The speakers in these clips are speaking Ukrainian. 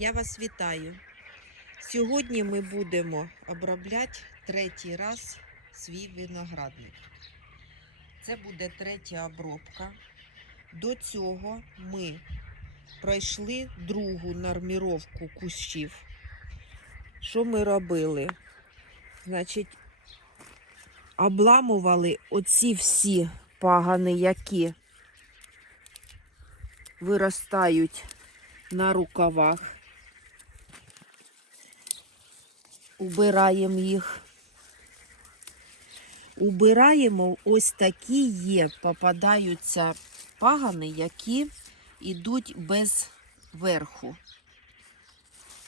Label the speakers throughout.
Speaker 1: Я вас вітаю. Сьогодні ми будемо обробляти третій раз свій виноградник. Це буде третя обробка. До цього ми пройшли другу норміровку кущів. Що ми робили? Значить, обламували оці всі пагани, які виростають на рукавах. Убираємо їх. Убираємо ось такі є, попадаються пагани, які йдуть без верху.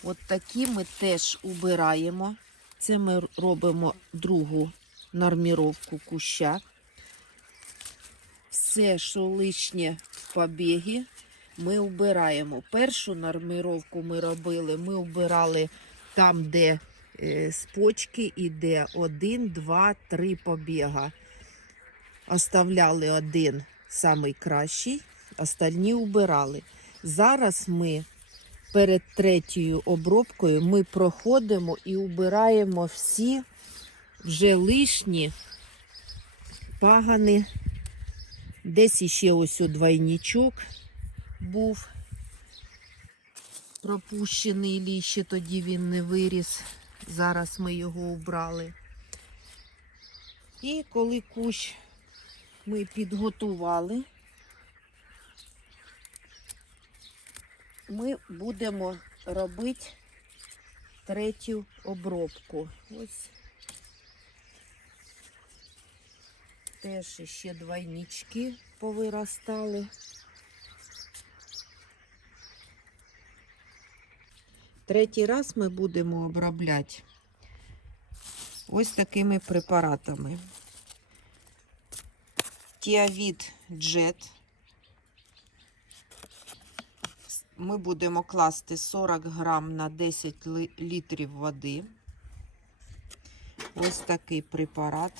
Speaker 1: От такі ми теж убираємо. Це ми робимо другу норміровку куща. Все, що лишнє в побігі, ми убираємо. Першу норміровку ми робили, ми убирали там, де з почки іде один, два, три побіга. Оставляли один самий кращий, остальні убирали. Зараз ми перед третьою обробкою ми проходимо і убираємо всі вже лишні пагани. Десь іще ось двойничок був пропущений ліще, тоді він не виріс. Зараз ми його убрали. І коли кущ ми підготували, ми будемо робити третю обробку. Ось теж ще двойнички повиростали. Третій раз ми будемо обробляти ось такими препаратами. Тіавід Джет. Ми будемо класти 40 грам на 10 літрів води. Ось такий препарат,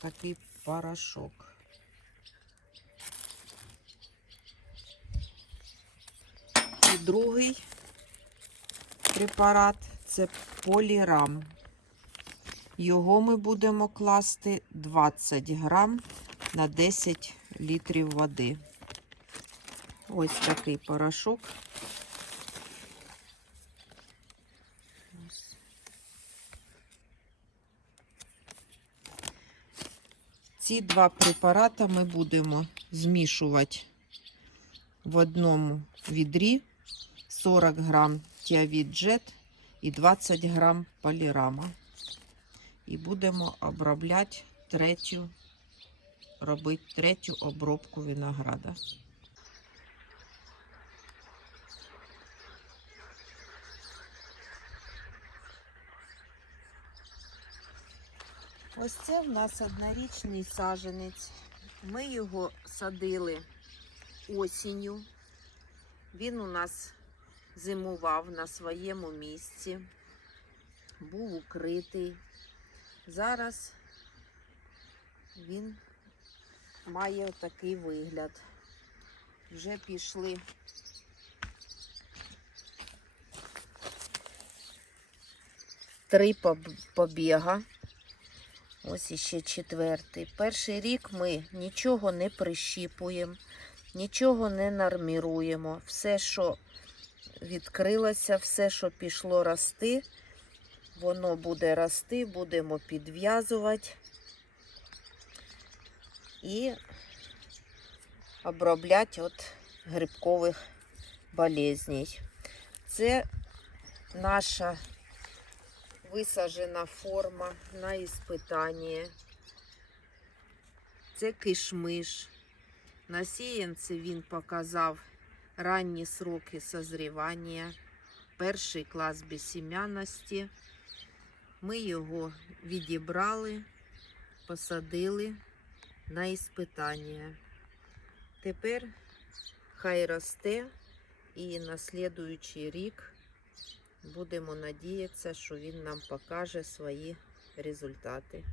Speaker 1: такий порошок. І другий препарат це полірам. Його ми будемо класти 20 грам на 10 літрів води. Ось такий порошок. Ці два препарати ми будемо змішувати в одному відрі 40 грам тіавід джет і 20 грам полірама. І будемо обробляти третю, робити третю обробку винограда. Ось це в нас однорічний саженець. Ми його садили осінню. Він у нас зимував на своєму місці, був укритий. Зараз він має такий вигляд. Вже пішли три побіга. Ось іще четвертий. Перший рік ми нічого не прищіпуємо, нічого не норміруємо. Все, що відкрилося, все, що пішло рости, воно буде рости, будемо підв'язувати і обробляти від грибкових болезней. Це наша висаджена форма на іспитання. Це кишмиш. На сіянці він показав ранні сроки созрівання, перший клас безсім'яності. Ми його відібрали, посадили на іспитання. Тепер хай росте і на слідуючий рік будемо надіятися, що він нам покаже свої результати.